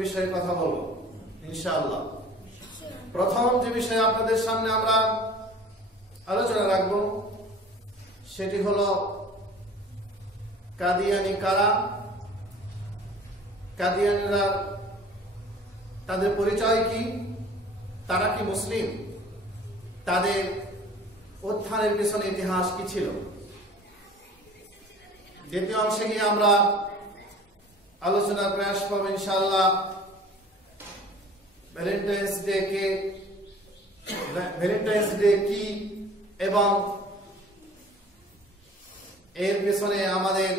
বিষয়ে কথা বলবো ইনশাআল্লাহ। প্রথম যে বিষয় আপনাদের সামনে আমরা আলোচনা রাখব সেটি হলো কাদিয়ানী কারা, কাদিয়ানীরা তাদের পরিচয় কি, তারা কি মুসলিম, তাদের উত্থানের পিছনে ইতিহাস কি ছিল। দ্বিতীয় অংশে গিয়ে আমরা আলোচনার প্রয়াস পাবো ইনশাআল্লাহ ভ্যালেন্টাইন্স ডে কি এবং এর পেছনে আমাদের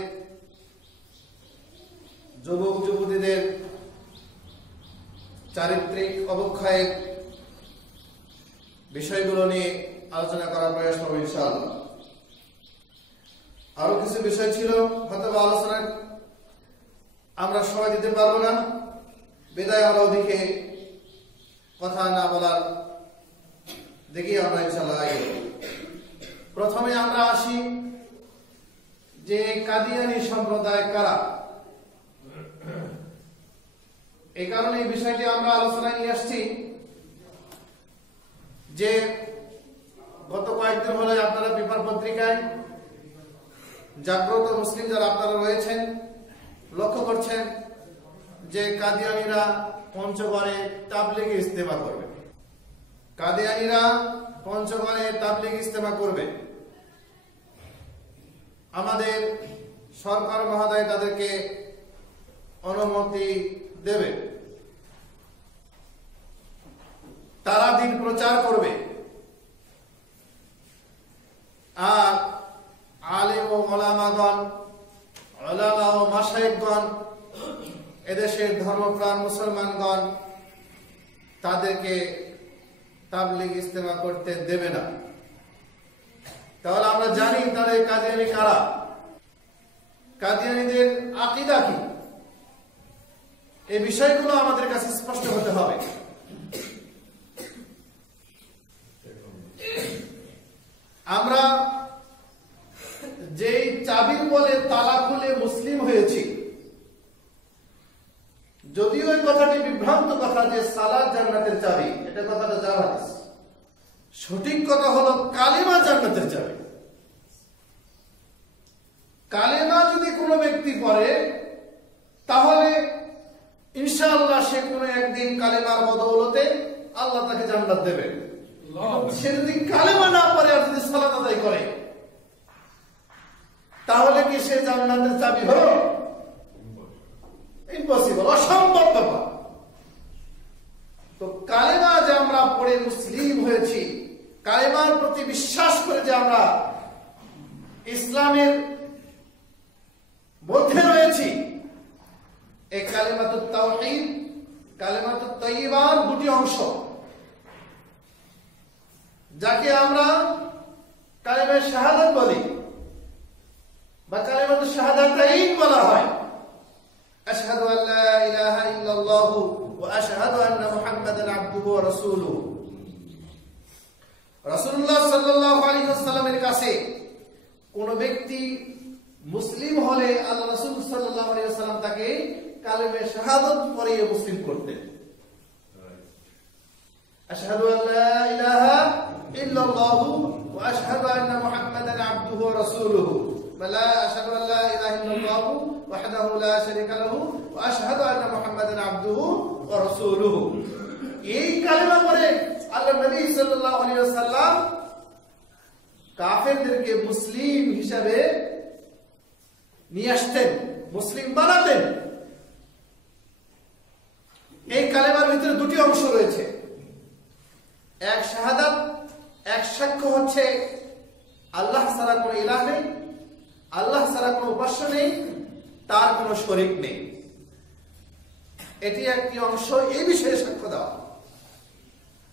যুবক যুবতীদের চারিত্রিক অবক্ষয়ের বিষয়গুলো নিয়ে আলোচনা করার প্রয়াস পাবো ইনশাআল্লাহ। আরো কিছু বিষয় ছিল হয়তো আলোচনার আমরা সময় দিতে পারবো না, বিদায় আমরা ওদিকে কথা না বলার দেখি আমরা ইনশাআল্লাহ আগে। প্রথমে আমরা আসি যে কাদিয়ানী সম্প্রদায় কারা। এই কারণে এই বিষয়টি আমরা আলোচনায় নিয়ে আসছি যে গত কয়েকদিন হলে আপনারা পেপার পত্রিকায় জাগ্রত মুসলিম যারা আপনারা রয়েছেন লক্ষ্য করছেন যে কাদিয়ানীরা পঞ্চগড়ে তাবলীগ ইজতেমা করবে, কাদিয়ানীরা পঞ্চগড়ে তাবলীগ ইজতেমা করবে। আমাদের সরকার মহোদয় তাদেরকে অনুমতি দেবে, তারা দিন প্রচার করবে। আর আলেম ও ওলামাগণ, ওলামা ও মাশায়েখগণ, এদেশের ধর্মপ্রাণ মুসলমানগণ তাদেরকে তাবলীগ ইজতেমা করতে দেবে না। তাহলে আমরা জানি তাদের কাদিয়ানী কারা, কাদিয়ানীদের আকীদা কি, এই বিষয়গুলো আমাদের কাছে স্পষ্ট হতে হবে। আমরা যেই চাবির বলে তালা খুলে মুসলিম হয়েছি, যদিও এই কথাটি বিভ্রান্ত কথা যে সালাত জান্নাতের চাবি, এটা কথাটা জায়েজ। সঠিক কথা হলো কালেমা জান্নাতের চাবি। কালেমা যদি কোনো ব্যক্তি পড়ে তাহলে ইনশাআল্লাহ সে কোনো একদিন কালেমার বদৌলতে আল্লাহ তাকে জান্নাত দেবেন। সে যদি কালেমা না পড়ে আর যদি সালাত আদায় করে তাহলে কি সে জান্নাতের চাবি হলো? ইম্পসিবল, অসম্ভব ব্যাপার। তো কালেমা যে আমরা পড়ে মুসলিম হয়েছি, কালেমার প্রতি বিশ্বাস করে যে আমরা ইসলামের মধ্যে রয়েছি, এই কালেমাতুত তাওহীদ, কালেমাতুত তাইয়্যিবার দুটি অংশ, যাকে আমরা কালেমা শাহাদাত বলি বা কালেমাতুশ শাহাদাতাইন বলা হয়। আশহাদু আল্লা ইলাহা ইল্লাল্লাহু ওয়া আশহাদু আন্না মুহাম্মাদান আবদুহু ওয়া রাসূলুহু। রাসূলুল্লাহ সাল্লাল্লাহু আলাইহি ওয়াসাল্লামের কাছে কোন ব্যক্তি মুসলিম হলে আল্লাহ রাসূল সাল্লাল্লাহু আলাইহি ওয়াসাল্লাম তাকে কালেমা শাহাদাত পড়িয়ে মুসলিম করতেন। আশহাদু আল্লা ইলাহা ইল্লাল্লাহু ওয়া আশহাদু আন্না মুহাম্মাদান আবদুহু ওয়া রাসূলুহু। বলা আশহাদু আল্লা ইলাহা ইল্লাল্লাহু ওয়াহদাহু লা শারীকা লাহু ওয়া আশহাদু আন্না মুহাম্মাদান আবদুহু ওয়া রাসূলুহু। এই কালেমা পড়ে আল্লাহর নবী সাল্লাল্লাহু আলাইহি ওয়াসাল্লাম কাফেরদেরকে মুসলিম হিসাবে নিয়ে আসতেন, মুসলিম বানাতেন। এই কালেমার ভিতরে দুটি অংশ রয়েছে, এক শাহাদাত, এক সাক্ষ্য হচ্ছে আল্লাহ ছাড়া কোনো ইলাহ নেই, আল্লাহ ছাড়া কোনো উপাস্য নেই, তার কোনো শরীক নেই। এটি একটি অংশ, এই বিষয়ে সাক্ষ্য দেওয়া।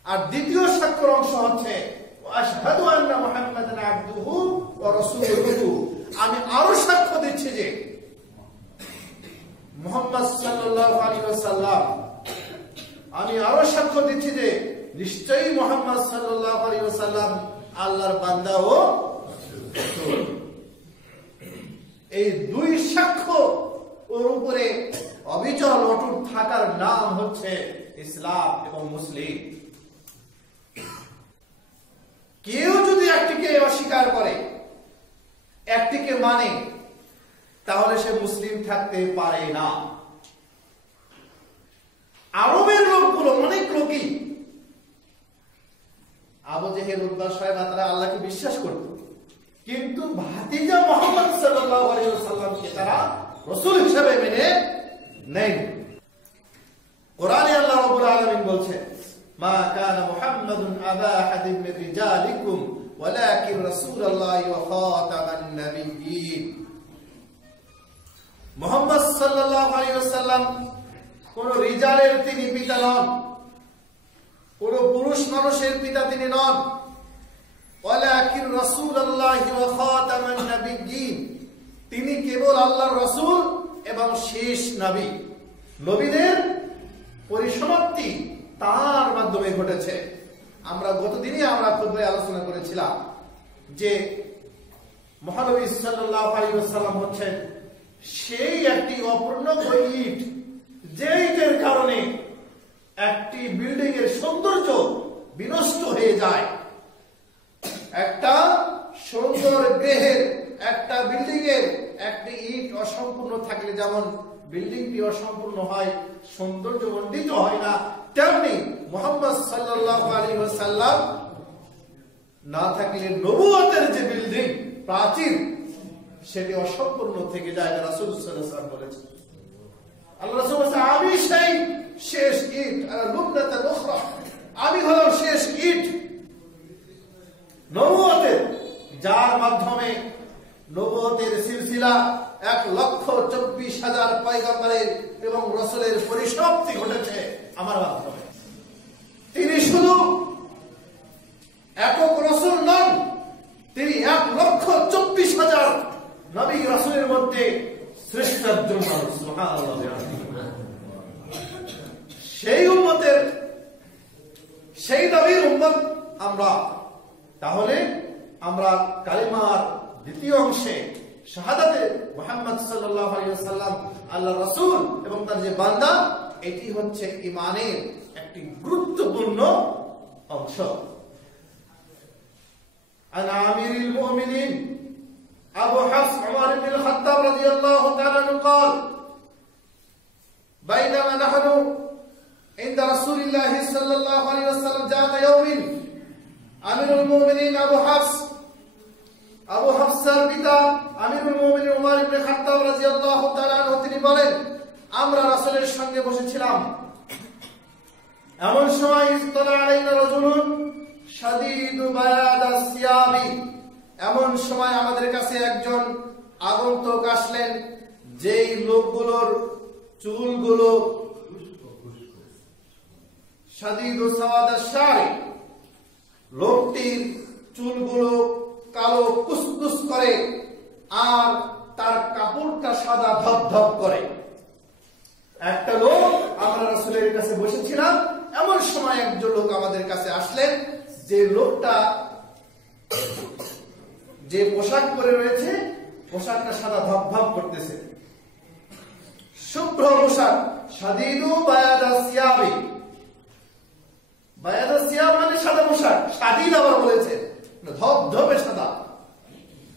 আর দ্বিতীয় সাক্ষ্যর অংশ হচ্ছে আশহাদু আন্না মুহাম্মাদান আবদুহু ওয়া রাসূলুহু। আমি আরো সাক্ষ্য দিচ্ছি যে মুহাম্মদ সাল্লাল্লাহু আলাইহি ওয়াসাল্লাম, আমি আরো সাক্ষ্য দিচ্ছি যে নিশ্চয়ই মুহাম্মদ সাল্লাল্লাহু আলাইহি ওয়াসাল্লাম আল্লাহর বান্দা ও রাসূল। এই দুই সাক্ষ্য ওর উপরে অবিচল অটুট থাকার নাম হচ্ছে ইসলাম এবং মুসলিম। কেউ যদি একটিকে অস্বীকার করে, একটিকে মানে, তাহলে সে মুসলিম থাকতে পারে না। আরবের লোকগুলো অনেক লোকই আবু জেহেল, উতবা, শায়বা তারা আল্লাহকে বিশ্বাস করত, কিন্তু ভাতিজা মুহাম্মদ সাল্লাল্লাহু আলাইহি ওয়াসাল্লামকে তারা রাসূল হিসেবে মেনে নেয়। কোরআনে আল্লাহ রাব্বুল আলামিন বলছেন, মা কানা মুহাম্মাদুন আবা আহাদিন মিন রিজালিকুম ওয়ালাকিন রাসূলুল্লাহি ওয়া খাতামান নাবিয়্যিন। মুহাম্মদ সাল্লাল্লাহু আলাইহি ওয়াসাল্লাম কোন রিজালের তিনি পিতা নন, কোন পুরুষ মানুষের পিতা তিনি নন। ওয়ালাকিন রাসূলুল্লাহি ওয়া খাতামান নাবিয়্যিন, তিনি কেবল আল্লাহর রাসূল এবং শেষ নবী। নবীদের পরিসমাপ্তি তার মাধ্যমে ঘটেছে। আমরা গতদিনই আমরা খুতবায় আলোচনা করেছিলাম যে মহানবী সাল্লাল্লাহু আলাইহি ওয়াসাল্লাম হচ্ছেন সেই একটি অপূর্ণ ইট, যে ইটের কারণে একটি বিল্ডিং এর সৌন্দর্য বিনষ্ট হয়ে যায়। একটা সুন্দর গৃহের, একটা বিল্ডিং এর একটি ইট অসম্পূর্ণ থাকলে যেমন বিল্ডিংটি অসম্পূর্ণ হয়, সৌন্দর্য মণ্ডিত হয় না, তেমনি মুহাম্মদ সাল্লাল্লাহু আলাইহি ওয়াসাল্লাম না থাকলে নবুয়তের যে বিল্ডিং প্রাচীর সেটি অসম্পূর্ণ থেকে যায়। রাসূল সাল্লাল্লাহু আলাইহি ওয়াসাল্লাম বলেছেন, আল্লাহ রাসূল বলেছেন, আমি সেই শেষ ইট, আর লুবনাতুল উখরা, আমি হলাম শেষ ইট নবুয়তের, যার মাধ্যমে নবুয়তের সিলসিলা 1,24,000 পয়গম্বরের এবং রাসূলের পরিসমাপ্তি ঘটেছে আমার মাধ্যমে। তিনি শুধু একক রাসূল নন, তিনি 1,24,000 নবী রাসূলের মধ্যে শ্রেষ্ঠ একজন মানুষ। সুবহানাল্লাহ। সেই উম্মতের, সেই নবীর উম্মত আমরা। তাহলে আমরা কালিমার দ্বিতীয় অংশে শাহাদাতে মুহাম্মদ সাল্লাল্লাহু আলাইহি ওয়াসাল্লাম আল্লাহর রাসূল এবং তার যে বান্দা, এটি হচ্ছে ঈমানের একটি গুরুত্বপূর্ণ অংশ। আন আমিরুল মুমিনিন আবু হাফস উমর ইবনে খাত্তাব রাদিয়াল্লাহু তাআলা قال بينما نحن عند رسول الله صلى الله عليه وسلم ذات يوم আমিরুল মুমিনিন আবু হাফসার পিতা আমিরুল মুমিনিন উমর ইবনে খাত্তাব রাদিয়াল্লাহু তাআলা আনহু তিনি বলেন, আমরা রাসূলের সঙ্গে বসেছিলাম, এমন সময় ইসতালা আলাইনা রাজুলুন শাদীদু বায়াদাস সিয়াবি, এমন সময় আমাদের কাছে একজন আগন্তুক আসলেন, যেই লোকগুলোর চুলগুলো শাদীদু সাওয়াদাস শারি, লোকটির চুলগুলো কালো কুসকুস করে আর তার কাপড়টা সাদা ধপধপ করে। একটা লোক, আমরা রাসূলের কাছে বসেছিলাম, এমন সময় একজন লোক আমাদের কাছে আসলেন, যে লোকটা যে পোশাক পরে রয়েছে, পোশাকটা সাদা ধপধপ করতেছে, শুভ্র পোশাক। শাদীদু বায়াদাস সিয়াবি, বায়াদাস সিয়াব মানে সাদা পোশাক, শাদীদ আবার বলেছে ধপধপে সাদা।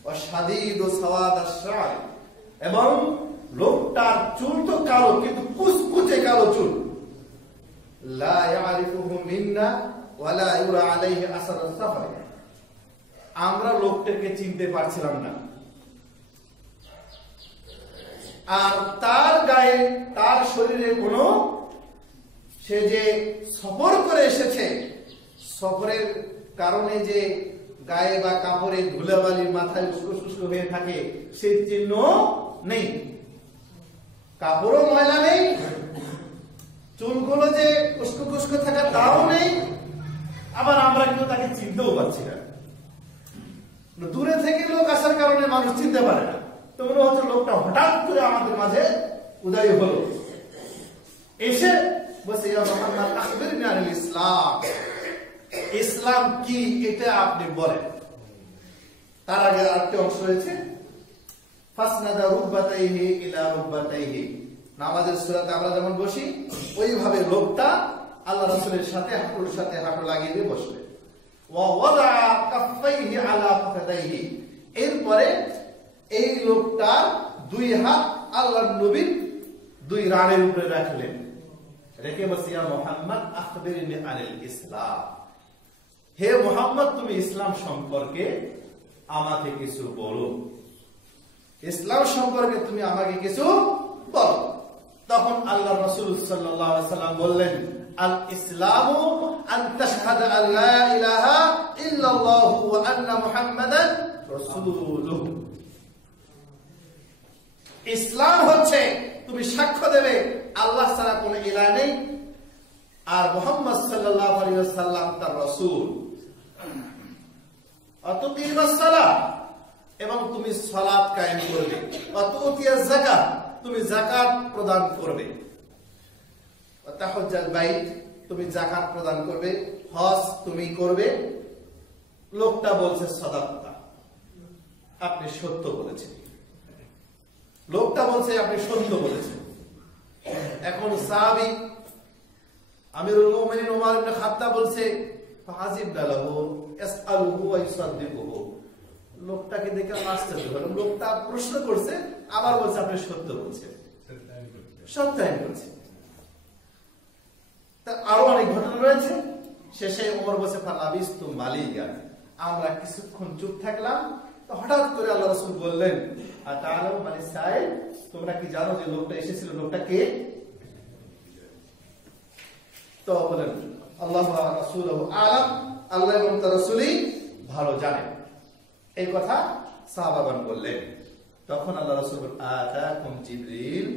ও শাদীদু সাওয়াদাস শারি, এবং লোকটার চুল তো কালো কিন্তু কুচকুচে কালো চুল। লা ইয়ারিফুহু মিন্না ওয়ালা ইউরা আলাইহি আসারুস সাফার, আমরা লোকটাকে চিনতে পারছিলাম না। আর তার গায়ে, তার শরীরে কোনো, সে যে সফর করে এসেছে, সফরের কারণে যে গায়ে বা কাপড়ে ধুলাবালি মাথায় উস্কো হয়ে থাকে, সেই চিহ্ন নেই, কাপড়ও ময়লা নেই, চুলগুলো যে উস্কো থাকা তাও নেই। আবার আমরা কিন্তু তাকে চিনতেও পারছি না, দূরে থেকে লোক আসার কারণে মানুষ চিনতে পারে না। তো মনে হচ্ছে লোকটা হঠাৎ করে আমাদের মাঝে উদয় হলো, এসে বসে, ইয়া মুহাম্মদ আখবিরনি আনিল ইসলাম, ইসলাম কি এটা আপনি বলেন। তার আগে আরেকটি অংশ রয়েছে, ফাসনাদা রুকবাতাইহি ইলা রুকবাতাইহি, নামাজের সূরাতে আমরা যেমন বসি ওইভাবে লোকটা আল্লাহ রাসূলের সাথে হাঁটুর সাথে হাঁটু লাগিয়ে দিয়ে বসবে। ওয়া ওয়াদা কাফাইহি আলা ফাখাদাইহি, এরপরে এই লোকটা দুই হাত আল্লাহর নবীর দুই রানের উপরে রাখলেন, রেখে বলছে ইয়া মুহাম্মদ আখবিরনি আনিল ইসলাম, হে মুহাম্মদ তুমি ইসলাম সম্পর্কে আমাকে কিছু বলো, ইসলাম সম্পর্কে তুমি আমাকে কিছু বলো। তখন আল্লাহ রাসূল সাল্লাল্লাহু আলাইহি ওয়াসাল্লাম বললেন আল ইসলামু আন তাশহাদা আল্লা ইলাহা ইল্লাল্লাহু ওয়া আন্না মুহাম্মাদান রাসূলুহু, ইসলাম হচ্ছে তুমি সাক্ষ্য দেবে আল্লাহ ছাড়া কোনো ইলাহ নেই আর মুহাম্মদ সাল্লাল্লাহু আলাইহি ওয়াসাল্লাম তার রাসূল। আতুকিমাস সালাহ, এবং তুমি সালাত কায়েম করবে, আতুতিয়াজ যাকাত, তুমি যাকাত প্রদান করবে, তাহজ্জুল বাইত, তুমি যাকাত প্রদান করবে, হজ তুমি করবে। লোকটা বলছে সাদাক্তা, আপনি সত্য বলেছেন, লোকটা বলছে আপনি সত্য বলেছেন। এখন সাহাবী আমিরুল মুমিনিন ওমর ইবনে খাত্তাব বলছে ফাজিবনা লাহু ইয়াসআলুহু ওয়া ইউসাদ্দিকুহু, লোকটাকে দেখে আশ্চর্য হলাম, লোকটা প্রশ্ন করছে আবার বলছে আপনি সত্য বলছেন, সত্যায়ন করছে। তা আরো অনেক ঘটনা রয়েছে। শেষে ওমর বলছে ফালাবিস্তু মালিয়ান, আমরা কিছুক্ষণ চুপ থাকলাম, তো হঠাৎ করে আল্লাহ রাসূল বললেন আতালাম মানে সাইল, তোমরা কি জানো যে লোকটা এসেছিল লোকটা কে? তো বলেন আল্লাহ ওয়া রাসূলুহু আলাম, আল্লাহ এবং তার রাসূলই ভালো জানেন, এই কথা সাহাবাগণ বললেন। তখন আল্লাহ রাসূল আতাকুম জিবরিল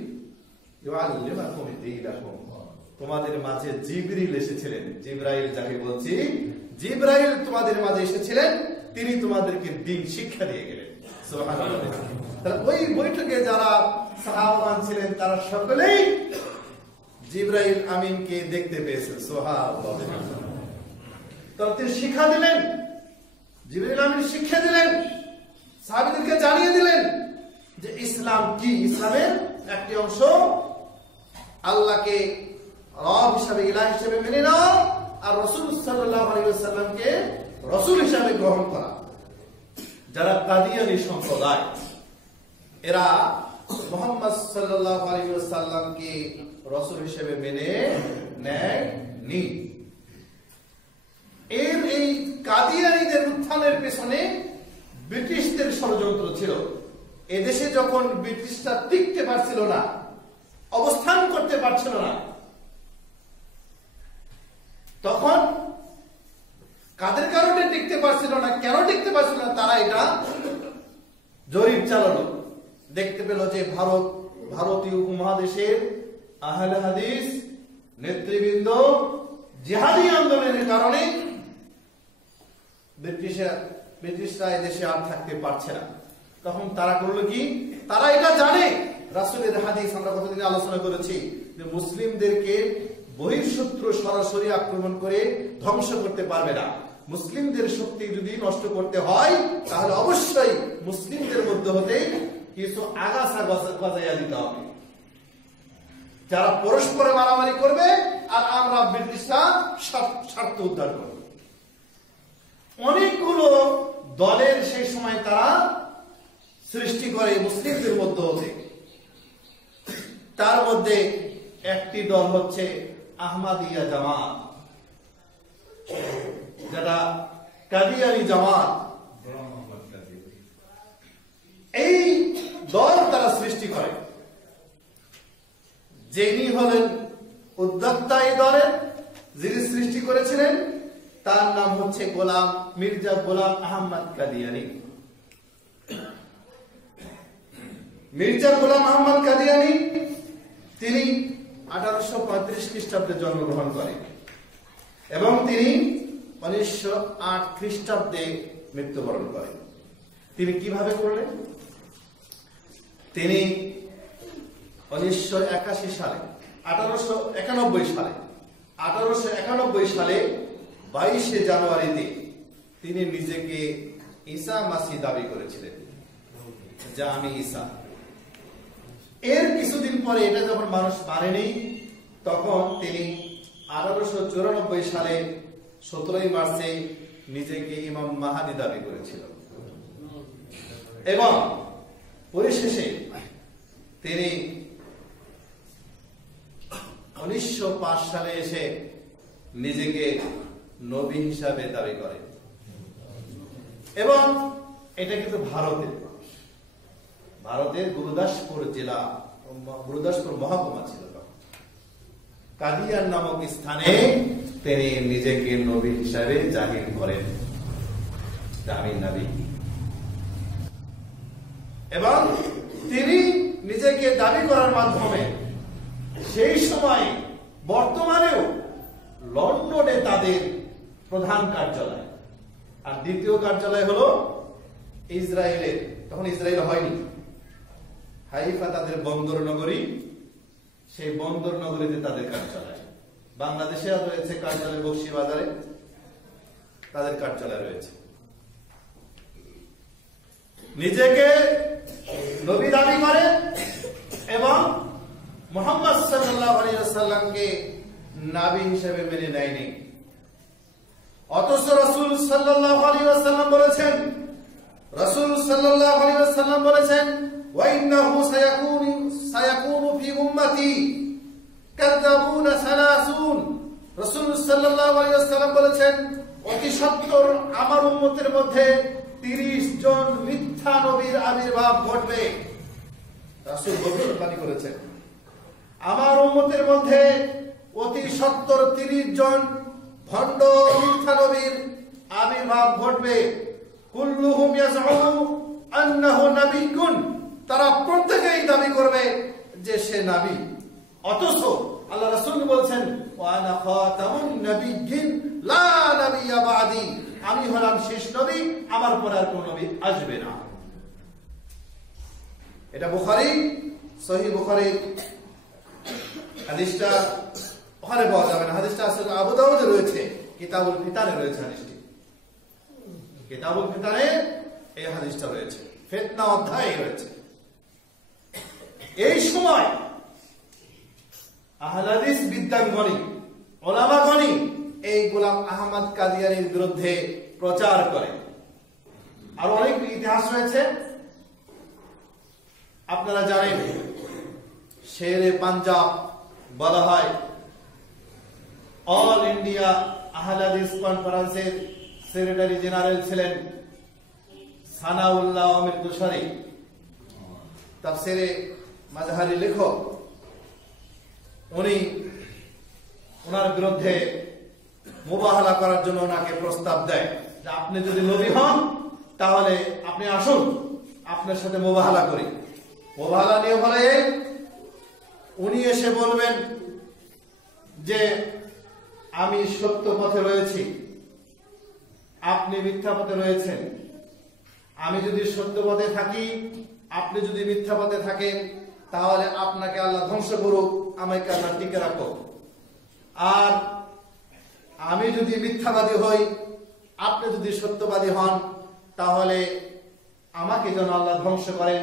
ইউআল্লিমুকুম দীনাকুম, তোমাদের মাঝে জিবরিল এসেছিলেন, জিবরাইল যাকে বলছি, জিবরাইল তোমাদের মাঝে এসেছিলেন, তিনি তোমাদেরকে দ্বীন শিক্ষা দিয়ে গেলেন। সুবহানাল্লাহ। তাহলে ওই বৈঠকে যারা সাহাবাগণ ছিলেন তারা সকলেই জিবরাইল আমিনকে দেখতে পেয়েছেন। সুবহানাল্লাহ। তাহলে তিনি শিক্ষা দিলেন, জিবরাইল আমিন শিক্ষা দিলেন, সাহাবীদেরকে জানিয়ে দিলেন যে ইসলাম কি, ইসলামের একটি অংশ আল্লাহকে রব হিসাবে, ইলাহ হিসাবে মেনে নাও আর রাসূল সাল্লাল্লাহু আলাইহি ওয়াসাল্লামকে রাসূল হিসাবে গ্রহণ করা। যারা কাদিয়ানী সম্প্রদায়, এরা মুহাম্মদ সাল্লাল্লাহু আলাইহি ওয়াসাল্লামকে রাসূল হিসেবে মেনে নেয়নি। এই কাদিয়ানীদের উত্থানের পেছনে ব্রিটিশদের ষড়যন্ত্র ছিল। এদেশে যখন ব্রিটিশরা টিকতে পারছিল না, অবস্থান করতে পারছিল না, তখন কাদের কারণে টিকতে পারছিল না, কেন টিকতে পারছিল না, তারা এটা জরিপ চালালো। দেখতে পেল যে ভারতীয় উপমহাদেশের আহলে হাদিস নেতৃবৃন্দ জিহাদি আন্দোলনের কারণে ব্রিটিশরা এদেশে আর থাকতে পারছে না। তখন তারা করলো কি, তারা এটা জানে রাসূলের হাদিস আমরা কতদিন আলোচনা করেছি যে মুসলিমদেরকে বহিঃশত্রু সরাসরি আক্রমণ করে ধ্বংস করতে পারবে না। মুসলিমদের শক্তি যদি নষ্ট করতে হয় তাহলে অবশ্যই মুসলিমদের মধ্যে হতে কিছু আগাছা গজাইয়া দিতে হবে, যারা পরস্পরে মারামারি করবে আর আমরা ব্রিটিশরা স্বার্থ উদ্ধার করব। অনেকগুলো দলের সেই সময় তারা সৃষ্টি করে মুসলিমদের মধ্যে হতে। তার মধ্যে একটি দল হচ্ছে আহমদিয়া জামাত, যারা কাদিয়ানী জামাত, এই দল তারা সৃষ্টি করে। যিনি হলেন উদ্যোক্তা এই দলের, যিনি সৃষ্টি করেছিলেন, তার নাম হচ্ছে মির্জা গোলাম আহমদ কাদিয়ানী। মির্জা গোলাম আহমদ কাদিয়ানী তিনি 1835 খ্রিস্টাব্দে জন্মগ্রহণ করেন এবং তিনি 1908 খ্রিস্টাব্দে মৃত্যুবরণ করেন। তিনি কিভাবে করলেন? তিনি 1891 সালে 1891 সালে 22শে জানুয়ারিতে তিনি নিজেকে ঈসা মাসিহ দাবি করেছিলেন যে আমি ঈসা। এর কিছুদিন পরে এটা যখন মানুষ মানেনি, তখন তিনি 1894 সালে 17 মার্চে নিজেকে ইমাম মাহাদি দাবি করেছিল এবং পরিশেষে তিনি 1905 সালে এসে নিজেকে নবী হিসাবে দাবি করেন এবং এটা কিন্তু ভারতের গুরুদাসপুর জেলা, গুরুদাসপুর মহকুমা ছিল। কাদিয়ান নামক স্থানে তিনি নিজেকে নবী হিসাবে জাহির করেন, আমি নবী। এবং তিনি নিজেকে দাবি করার মাধ্যমে সেই সময় বর্তমানেও লন্ডনে তাদের প্রধান কার্যালয়, আর দ্বিতীয় কার্যালয় হলো ইসরায়েলের, তখন ইসরায়েল হয়নি, হাইফা তাদের বন্দর নগরী, সেই বন্দর নগরীতে তাদের কার্যালয়। বাংলাদেশে রয়েছে কার্যালয় বক্সিবাজারে, তাদের কার্যালয় রয়েছে। নিজেকে নবী দাবি করে এবং মুহাম্মদ সাল্লাল্লাহু আলাইহি ওয়াসাল্লামকে নবী হিসেবে মেনে নেয়নি। অথচ রাসূল সাল্লাল্লাহু আলাইহি ওয়াসাল্লাম বলেছেন, ওয়া ইন্নাহু সায়াকুনু ফি উম্মতি কাযাবুনা সালাসুন। রাসূল সাল্লাল্লাহু আলাইহি ওয়াসাল্লাম বলেছেন, অতি সত্বর আমার উম্মতের মধ্যে 30 জন মিথ্যা নবীর আবির্ভাব ঘটবে। রাসূল ভবিষ্যৎবাণী করেছেন, আমার উম্মতের মধ্যে অতি সত্বর 30 জন ভণ্ড মিথ্যা নবীর আবির্ভাব ঘটবে। কুল্লুহুম ইয়াজউমু আন্নাহু নাবিয়্যুন, তারা প্রত্যেকেই দাবি করবে যে সে নবী। অথচ আল্লাহ রাসূল বলেছেন, ওয়া আনা খাতামুন নাবিয়্যিন লা নাবিয়্যা বাদি, আমি হলাম শেষ নবী, আমার পরে আর কোন নবী আসবে না। এটা বুখারী, সহিহ বুখারী হাদিসটা ওখানে পাওয়া যাবে না, হাদিসটা আসলে আবু দাউদে রয়েছে, কিতাবুল ফিতানে রয়েছে হাদিসটি, কিতাবুল ফিতানে এই হাদিসটা রয়েছে, ফিতনা অধ্যায়ে রয়েছে। এই সময় আহলে হাদিস বিদ্বানগণ, উলামাগণ এই গোলাম আহমদ কাদিয়ানীর বিরুদ্ধে প্রচার করে। আর অনেক ইতিহাস রয়েছে, আপনারা জানেন শেরে পাঞ্জাব বলা হয়। অল ইন্ডিয়া আহলে হাদিস কনফারেন্সের সেক্রেটারি জেনারেল ছিলেন সানাউল্লাহ আমির তুশারি, তাফসিরে মাজহারি লেখক। উনি ওনার বিরুদ্ধে মুবাহালা করার জন্য ওনাকে প্রস্তাব দেয় যে আপনি যদি নবী হন তাহলে আপনি আসুন, আপনার সাথে মুবাহালা করি। মুবাহালা নিয়ে বলে উনি এসে বলবেন যে আমি সত্য পথে রয়েছি, আপনি মিথ্যা পথে রয়েছেন। আমি যদি সত্য পথে থাকি, আপনি যদি মিথ্যা পথে থাকেন, তাহলে আপনাকে আল্লাহ ধ্বংস করুক, আমাকে আল্লাহ টিকে রাখুক। আর আমি যদি মিথ্যাবাদী হই, আপনি যদি সত্যবাদী হন, তাহলে আমাকে যেন আল্লাহ ধ্বংস করেন,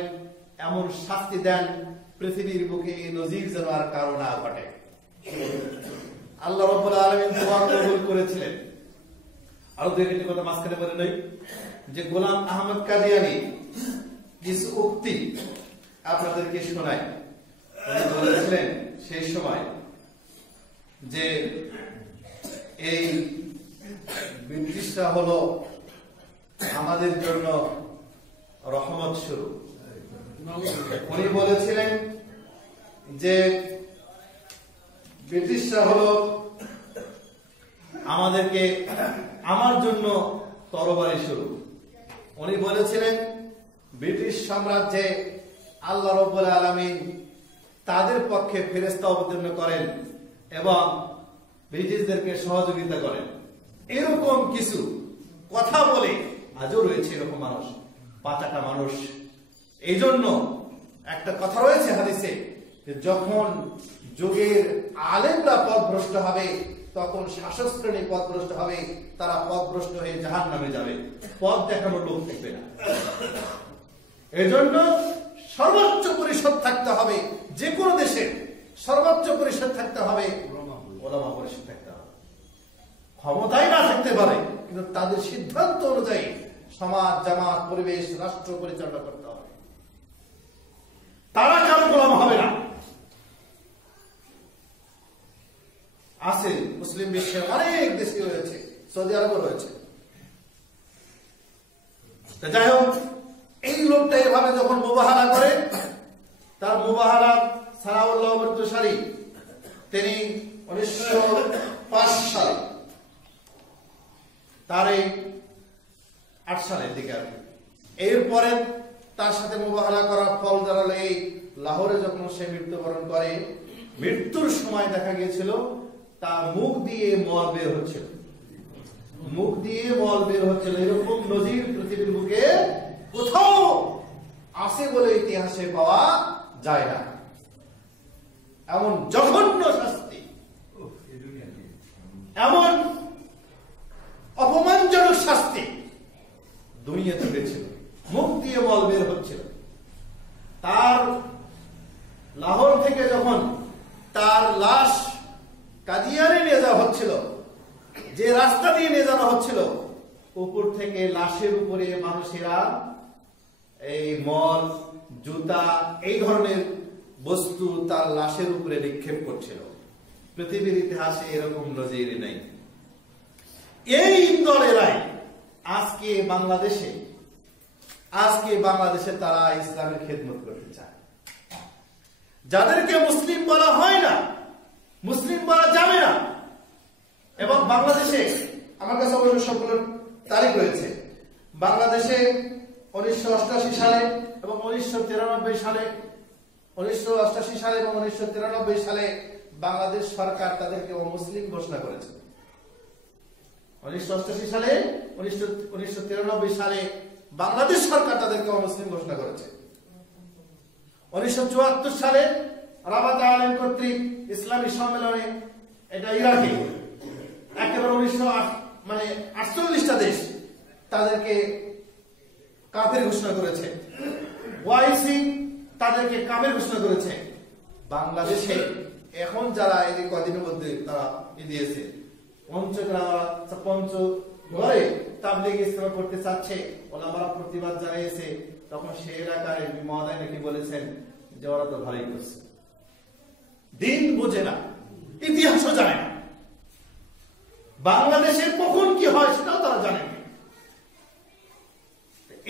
এমন শাস্তি দেন পৃথিবীর বুকে এই নজির যেন আর কারো না ঘটে। আল্লাহ রাব্বুল আলামিন দোয়া কবুল করেছিলেন। আর দুই একটি কথা মাঝখানে বলে নেই যে গোলাম আহমদ কাদিয়ানী কিছু উক্তি আপনাদেরকে শোনায়। উনি বলেছিলেন সেই সময় যে এই ব্রিটিশরা হলো আমাদের জন্য রহমত স্বরূপ। উনি বলেছিলেন যে ব্রিটিশরা হলো আমাদেরকে, আমার জন্য তরবারি স্বরূপ। উনি বলেছিলেন ব্রিটিশ সাম্রাজ্যে আল্লাহ রাব্বুল আলামিন তাদের পক্ষে ফেরেশতা অবতীর্ণ করেন এবং ব্রিটিশদেরকে সহযোগিতা করেন। এরকম কিছু কথা বলে আজও রয়েছে এরকম মানুষ, পাঁচাটা মানুষ। এই জন্য একটা কথা রয়েছে হাদিসে, যখন যুগের আলেমরা পথভ্রষ্ট হবে, তখন শাসক শ্রেণী পথভ্রষ্ট হবে, তারা পথভ্রষ্ট হয়ে জাহান্নামে যাবে, পথ দেখানোর লোক থাকবে না। এজন্য সর্বোচ্চ পরিষদ থাকতে হবে, যে কোনো দেশে সর্বোচ্চ পরিষদ থাকতে হবে, ওলামা পরিষদ থাকতে হবে। ক্ষমতায় না থাকতে পারে, কিন্তু তাদের সিদ্ধান্ত অনুযায়ী সমাজ, জামাত, পরিবেশ, রাষ্ট্র পরিচালনা করতে হবে। তারা কারো গোলাম হবে না। আছে মুসলিম বিশ্বের অনেক দেশে রয়েছে, সৌদি আরবও রয়েছে। যাই হোক, এই লোকটা এভাবে যখন মুবাহালা করে, তার মুবাহালা সানাউল্লাহ মুর্তসারি তিনি 1905 সালে, তার এই 8 সালের দিকে আর কি, এরপরে তার সাথে মুবাহালা করার ফল দাঁড়ালো এই লাহোরে যখন সে মৃত্যুবরণ করে, মৃত্যুর সময় দেখা গিয়েছিল তার মুখ দিয়ে মল বের হচ্ছিল, মুখ দিয়ে মল বের হচ্ছিল। এরকম নজির পৃথিবীর বুকে কোথাও আছে বলে ইতিহাসে পাওয়া যায় না। এমন জঘন্য শাস্তি, এমন অপমানজনক শাস্তি দুনিয়াতে হয়েছিল, মুখ দিয়ে মল বের হচ্ছিল। তার লাহোর থেকে যখন তার লাশ কাদিয়ানে নিয়ে যাওয়া হচ্ছিল, যে রাস্তা দিয়ে নিয়ে যাওয়া হচ্ছিল, উপর থেকে লাশের উপরে মানুষেরা এই মল, জুতা, এই ধরনের বস্তু তার লাশের উপরে নিক্ষেপ করছিল। পৃথিবীর ইতিহাসে এরকম নজির নেই। এই দলেরাই আজকে বাংলাদেশে তারা ইসলামের খেদমত করতে চায়। যাদেরকে মুসলিম বলা হয় না, মুসলিম বলা যাবে না, এবং বাংলাদেশে আমার কাছে অবশ্য সবগুলোর তারিখ রয়েছে। বাংলাদেশে 1988 সালে এবং 1993 সালে, 1988 সালে এবং 1993 সালে বাংলাদেশ সরকার তাদেরকে অমুসলিম ঘোষণা করেছে। 1988 সালে, 1993 সালে বাংলাদেশ সরকার তাদেরকে অমুসলিম ঘোষণা করেছে। 1974 সালে রাবাত আলেম কর্তৃক ইসলামী সম্মেলনে, এটা ইরাকে, একেবারে 1948টা দেশ তাদেরকে কাফের ঘোষণা করেছে। ওআইসি তাদেরকে কাফের ঘোষণা করেছে। বাংলাদেশে এখন যারা এই কদিনের মধ্যে তারা দিয়েছে, পঞ্চগড়ে তাবলীগ ইসলাম করতে চাচ্ছে, ওলামারা প্রতিবাদ জানিয়েছে, তখন সে এলাকার মহোদয় নাকি বলেছেন যে ওরা তো ভালোই করছে, দিন বোঝে না, ইতিহাসও জানে না, বাংলাদেশে কখন কি হয় সেটাও তারা জানে না।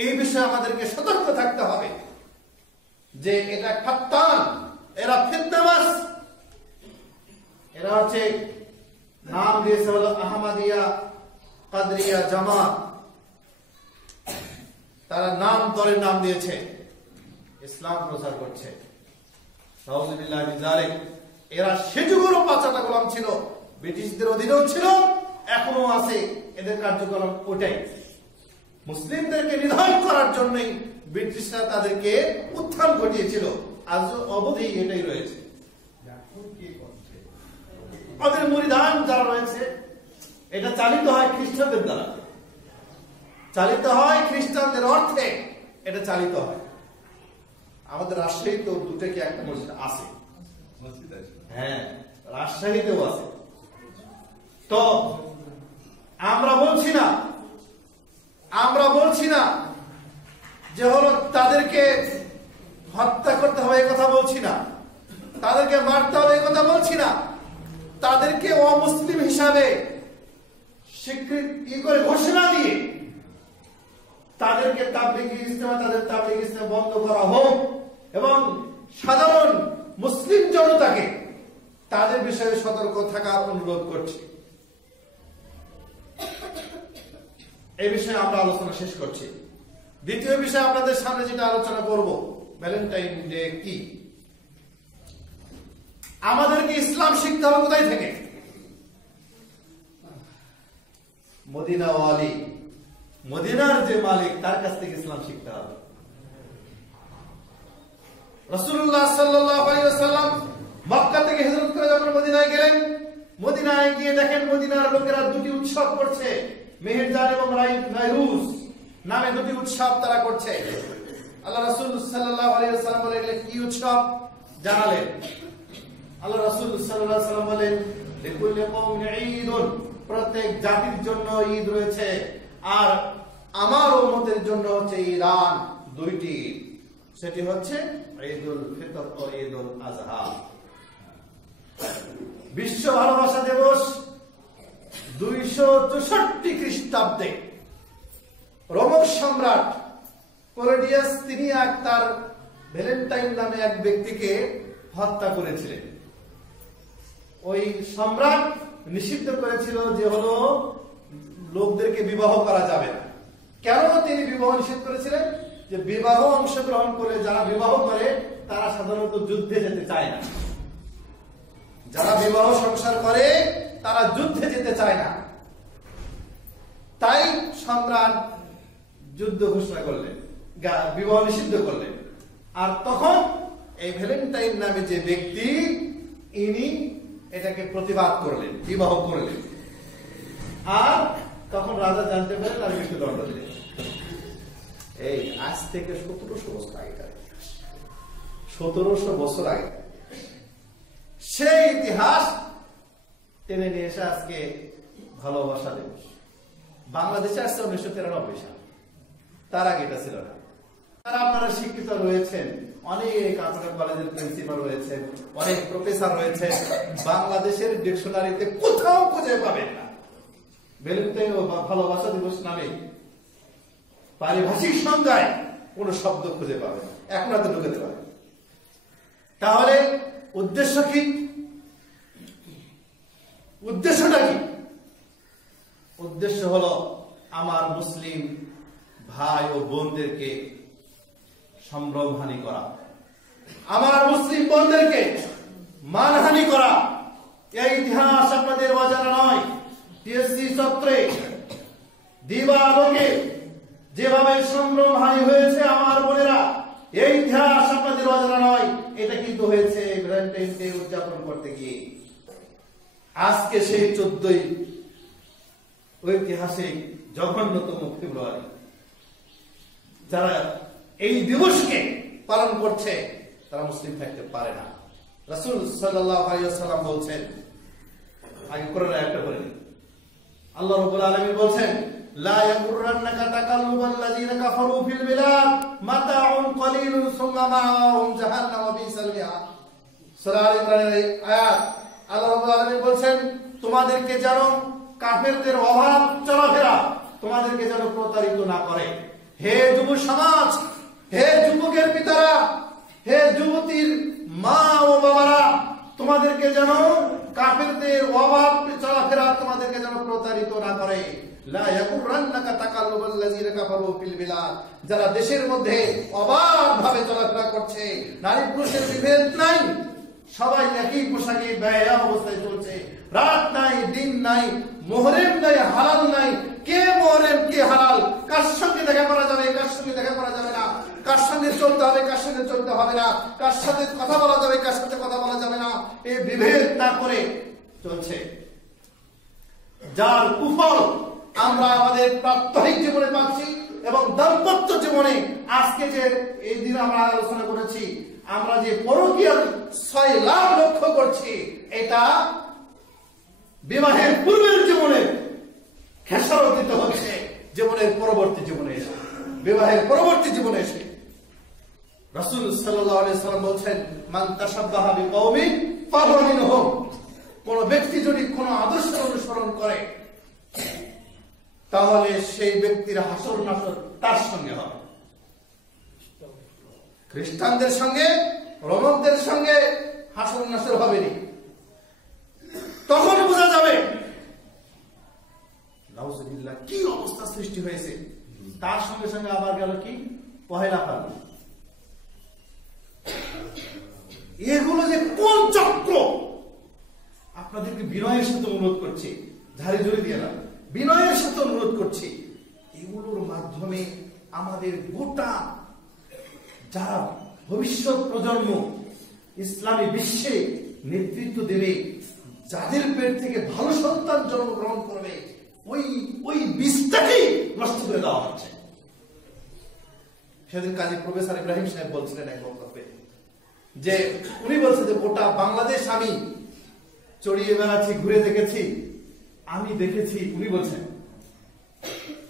এই বিষয়ে আমাদেরকে সতর্ক থাকতে হবে যে এটা ফাত্তান, এরা ফিতনাবাজ, এরা হচ্ছে নাম দিয়েছে হলো আহমদিয়া কাদরিয়া জামাত, তারা দলের নাম দিয়েছে, ইসলাম প্রচার করছে। নাউযুবিল্লাহি মিন যালিক। এরা সে যুগেরও 5টা গোলাম ছিল, ব্রিটিশদের অধীনেও ছিল, এখনো আছে। এদের কার্যক্রম ওটাই, মুসলিমদেরকে নিধন করার জন্যই ব্রিটিশরা তাদেরকে উত্থান ঘটিয়েছিল, আজ অবধি এটাই রয়েছে। ওদের মুরিদান যারা রয়েছে, এটা চালিত হয় খ্রিস্টানদের দ্বারা, চালিত হয় খ্রিস্টানদের অর্থে, এটা চালিত হয়। আমাদের রাজশাহী তো দুটো কি একটা মসজিদ আছে, হ্যাঁ, রাজশাহীতেও আছে। তো আমরা বলছি না যে হলো তাদেরকে হত্যা করতে হবে, এই কথা বলছি না, তাদেরকে মারতে হবে এই কথা বলছি না, তাদেরকে অমুসলিম হিসাবে স্বীকৃতি করে ঘোষণা দিয়ে তাদেরকে তাবলীগ ইসলাম বন্ধ করা হোক, এবং সাধারণ মুসলিম জনতাকে তাদের বিষয়ে সতর্ক থাকার অনুরোধ করছি। এই বিষয়ে আমরা আলোচনা শেষ করছি। দ্বিতীয় বিষয় আপনাদের সামনে যেটা আলোচনা করব, ভ্যালেন্টাইন ডে কি। আমাদেরকে ইসলাম শিখতে হবে কোথায় থেকে? মদিনা ওয়ালি, মদিনার যে মালিক, তার কাছ থেকে ইসলাম শিখতে হবে। রাসূলুল্লাহ সাল্লাল্লাহু আলাইহি ওয়াসাল্লাম মক্কা থেকে হিজরত করে যখন মদিনায় গেলেন, মদিনায় গিয়ে দেখেন মদিনার লোকেরা দুটি উৎসব করছে, মেহেরজান এবং নাইরুজ নামে দুটি উৎসব তারা করছে। আল্লাহ রাসূল সাল্লাল্লাহু আলাইহি ওয়াসাল্লাম বলেন এগুলো কি উৎসব জানালেন। আল্লাহ রাসূল সাল্লাল্লাহু আলাইহি ওয়াসাল্লাম বলেন লিকুল্লি কওমিন ঈদুন, প্রত্যেক জাতির জন্য ঈদ রয়েছে, আর আমার উম্মতের জন্য হচ্ছে ঈদান, দুইটি ঈদ, সেটি হচ্ছে ঈদুল ফিতর ও ঈদুল আযহা। বিশ্ব ভালোবাসা দিবস 264 খ্রিস্টাব্দে রোমান সম্রাট ক্লডিয়াস তিনি তার ভ্যালেন্টাইন নামে এক ব্যক্তিকে হত্যা করেছিলেন। ওই সম্রাট নিষিদ্ধ করেছিল যে হলো লোকদেরকে বিবাহ করা যাবে না। কেন তিনি বিবাহ নিষেধ করেছিলেন? যে বিবাহ অংশগ্রহণ করে যারা বিবাহ করে তারা সাধারণত যুদ্ধে যেতে চায় না, যারা বিবাহ সংসার করে তারা যুদ্ধে যেতে চায় না। তাই সম্রাট যুদ্ধ ঘোষণা করলেন, বিবাহ নিষিদ্ধ করলেন। আর তখন এই ভ্যালেন্টাইন নামে যে ব্যক্তি ইনি এটাকে প্রতিবাদ করলেন, বিবাহ করলেন। আর তখন রাজা জানতে পারে তার মৃত্যুদণ্ড দিলেন। এই আজ থেকে 1700 বছর আগে, 1700 বছর আগে সেই ইতিহাস টেনে নিয়ে এসে আজকে ভালোবাসা দিবস। বাংলাদেশে আসছে 1993 সাল, তার আগে এটা ছিল না। তারা আপনারা শিক্ষিত রয়েছেন, অনেক আপনার কলেজের প্রিন্সিপাল রয়েছেন, অনেক প্রফেসর রয়েছেন, বাংলাদেশের ডিকশনারিতে কোথাও খুঁজে পাবেন না ভ্যালেন্টাইন ও ভালোবাসা দিবস নামে পারিভাষিক সংজ্ঞায় কোন শব্দ খুঁজে পাবেন না, এখন হয়তো ঢুকাতে পারেন। তাহলে উদ্দেশ্য কি? উদ্দেশ্যটা কি? উদ্দেশ্য হলো আমার মুসলিম ভাই ও বোনদেরকে সম্ভ্রমহানি করা, আমার মুসলিম বোনদেরকে মানহানি করা। এই ইতিহাস আপনাদের অজানা নয়। টিএসসি চত্বরে দিবালোকে যেভাবে সম্ভ্রমহানি হয়েছে আমার বোনেরা, এই ইতিহাস আপনাদের অজানা নয়। এটা কিন্তু হয়েছে ভ্যালেন্টাইন ডে উদযাপন করতে গিয়ে। আজকে সেই 14ই ঐতিহাসিক জঘন্যতম ফেব্রুয়ারি, যারা এই দিবসকে পালন করছে তারা মুসলিম থাকতে পারে না। রাসূল সাল্লাল্লাহু আলাইহি ওয়াসাল্লাম বলছেন, আগে কোরআনে একটা বলেন, আল্লাহ রাব্বুল আলামিন বলছেন লা ইয়াগুররান্নাকা তাকাল্লুবাল্লাযিনা কাফারু ফিল বিলাদ মাতাউন কলিলুন সুম্মা মাআহুম জাহান্নাম ওয়া বিসাল মিহাদ। সূরা আল ইমরানের আয়াত। আল্লাহ রাব্বুল আলামিন বলছেন তোমাদেরকে যেন কাফেরদের অভাব চলাফেরা তোমাদেরকে যেন প্রতারিত না করে। হে যুব সমাজ, হে যুবকের পিতারা, হে যুবতীর মা ও বাবারা, তোমাদেরকে যেন কাফেরদের অভাব চলাফেরা তোমাদেরকে যেন প্রতারিত না করে। লা ইয়াগুররান্নাকা তাকাল্লুবাল্লাযিনা কাফারু ফিল বিলাদ, যারা দেশের মধ্যে অবাধভাবে চলাফেরা করছে, নারী পুরুষের বিভেদ নাই, সবাই একই পোশাকে বেয়া অবস্থায় চলছে, রাত নাই দিন নাই, মুহররম নাই হালাল নাই, কে মুহররম কে হালাল, কার সঙ্গে দেখা করা যাবে কার সঙ্গে দেখা করা যাবে না, কার সঙ্গে চলতে হবে কার সঙ্গে চলতে হবে না, কার সাথে কথা বলা যাবে কার সাথে কথা বলা যাবে না, এই বিভেদ না করে চলছে। যার কুফল আমরা আমাদের প্রাত্যহিক জীবনে পাচ্ছি এবং দাম্পত্য জীবনে আজকে যে এই দিন আমরা আলোচনা করেছি, আমরা যে পরকীয়ার 6 লাভ লক্ষ্য করছি, এটা বিবাহের পূর্বের জীবনে খেসারত দিতে হচ্ছে জীবনের পরবর্তী জীবনে এসে, বিবাহের পরবর্তী জীবনে এসে। রাসূল সাল্লাল্লাহু আলাইহি ওয়াসাল্লাম বলেন মান তাশাব্বাহা বিকওমিন ফাহুয়া মিনহুম, কোন ব্যক্তি যদি কোন আদর্শ অনুসরণ করে তাহলে সেই ব্যক্তির হাসর নাসর তার সঙ্গে হবে। খ্রিস্টানদের সঙ্গে রোমানদের সঙ্গে হাসর নাসর হবে না। তখন বোঝা যাবে নাউজুবিল্লাহ কি অবস্থা সৃষ্টি হয়েছে। তার সঙ্গে সঙ্গে আবার গেল কি পহেলা ফাল্গুন। এগুলো যে কোন চক্র, আপনাদেরকে বিনয়ের সাথে অনুরোধ করছি, ঝাড়ি ঝুড়ি দিয়ে না, বিনয়ের সাথে অনুরোধ করছি, এগুলোর মাধ্যমে আমাদের গোটা যারা ভবিষ্যৎ প্রজন্ম ইসলামী বিশ্বে নেতৃত্ব দেবে, যাদের পেট থেকে ভালো সন্তান জন্মগ্রহণ করবে, ওই বীজটাকেই নষ্ট করে দেওয়া হচ্ছে। সেদিন কাজী প্রফেসর ইব্রাহিম সাহেব বলছিলেন এক বক্তব্যে যে উনি বলছেন যে গোটা বাংলাদেশ আমি চড়িয়ে বেড়াচ্ছি, ঘুরে দেখেছি, আমি দেখেছি। উনি বলছেন,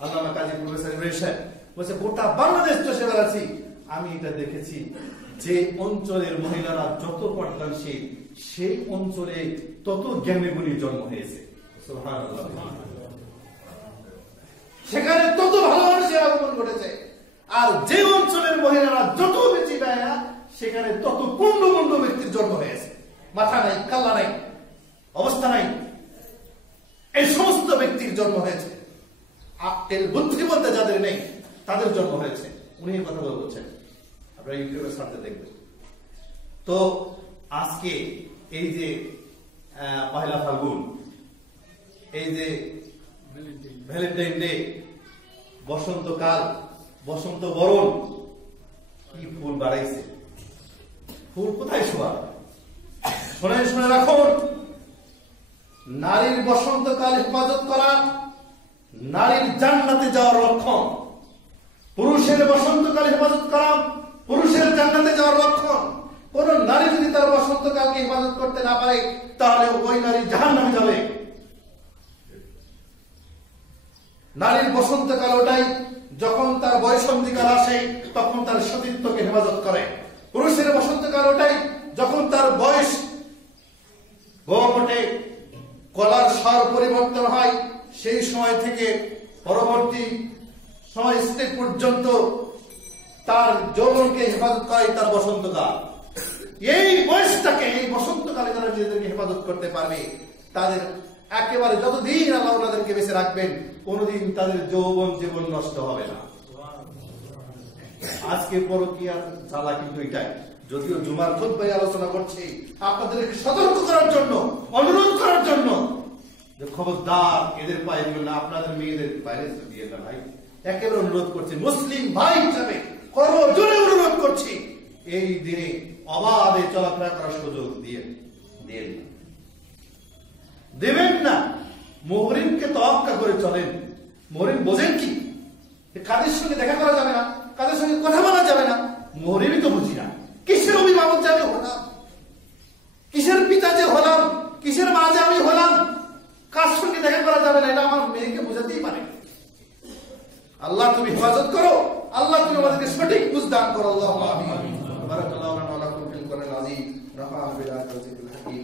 আল্লামা কাজী প্রফেসর ইব্রাহিম সাহেব বলছে গোটা বাংলাদেশ চষে বেড়াচ্ছি, আমি এটা দেখেছি যে অঞ্চলের মহিলারা যত পর্দানশীল সেই অঞ্চলে তত জ্ঞানী গুণী জন্ম হয়েছে। সুবহানাল্লাহ। সেখানে তত ভালো মানুষের আগমন ঘটেছে। আর যে অঞ্চলের মহিলারা যত বেশি বেয়া সেখানে তত কুণ্ড ব্যক্তির জন্ম হয়েছে। মাথা নাই, কাল্লা নাই, অবস্থা নাই, এই সমস্ত ব্যক্তির জন্ম হয়েছে। আক্কেল বুদ্ধি বলতে যাদের নেই তাদের জন্ম হয়েছে। উনি এই কথাগুলো বলছেন, আপনারা ইউটিউবে সার্চে দেখবেন। তো আজকে এই যে পহেলা ফাল্গুন, এই যে ভ্যালেন্টাইন ডে, বসন্তকাল, বসন্ত বরণ, কি ফুল বাড়াইছে, ফুল কোথায় শোয়া? শুনে রাখুন, নারীর বসন্তকাল হেফাজত করা নারীর জান্নাতে যাওয়ার লক্ষণ। পুরুষের বসন্তকাল হেফাজত করা পুরুষের জান্নাতে যাওয়ার লক্ষণ। কোন নারী যদি তার বসন্তকালকে হেফাজত করতে না পারে তাহলে ওই নারী জাহান্নামে যাবে। নারীর বসন্তকাল ওটাই যখন তার বয়ঃসন্ধিকাল আসে তখন তার সতীত্বকে হেফাজত করে। পুরুষের বসন্তকাল ওটাই যখন তার বয়স গড়ে গলার স্বর পরিবর্তন হয়, সেই সময় থেকে পরবর্তী সময় স্টেজ পর্যন্ত তার যৌবনকে হেফাজত করে তার বসন্তকাল। এই বয়সটাকে, এই বসন্তকালে যারা নিজেদেরকে হেফাজত করতে পারবে তাদের একেবারে যতদিন আল্লাহ তাদেরকে বেঁচে রাখবেন কোনদিন তাদের যৌবন জীবন নষ্ট হবে না। আজকে পরকীয়ার জ্বালা কিন্তু এটাই। যদিও জুমার খুতবায় আলোচনা করছি আপনাদেরকে সতর্ক করার জন্য, অনুরোধ করার জন্য যে খবরদার এদের পায়ে দিবেন না, আপনাদের মেয়েদের বাইরে দিয়ে না ভাই। একেবারে অনুরোধ করছি, মুসলিম ভাই হিসাবে করজোরে অনুরোধ করছি, এই দিনে অবাধে চলাফেরা করার সুযোগ দেবেন না। মুহরিমকে তোয়াক্কা করে চলেন। মুহরিম বোঝেন কি? কাদের সঙ্গে দেখা করা যাবে না, কাদের সঙ্গে কথা বলা যাবে না, মুহরিমই তো বুঝি না। কিসের অভিভাবক যে আমি হলাম, কিসের পিতা যে হলাম, কিসের মা যে আমি হলাম, কার সঙ্গে দেখা করা যাবে না, এটা আমার মেয়েকে বোঝাতেই পারে। আল্লাহ তুমি হেফাজত করো, আল্লাহ তুমি আমাদেরকে সঠিক বুঝ দান করো। আল্লাহুম্মা আমিন। বারাকাল্লাহু লানা ওয়া লাকুম ফিল কোরআনিল আযীম। রাফা'না বিল আয়াতি ওয়াল যিকরিল হাকীম।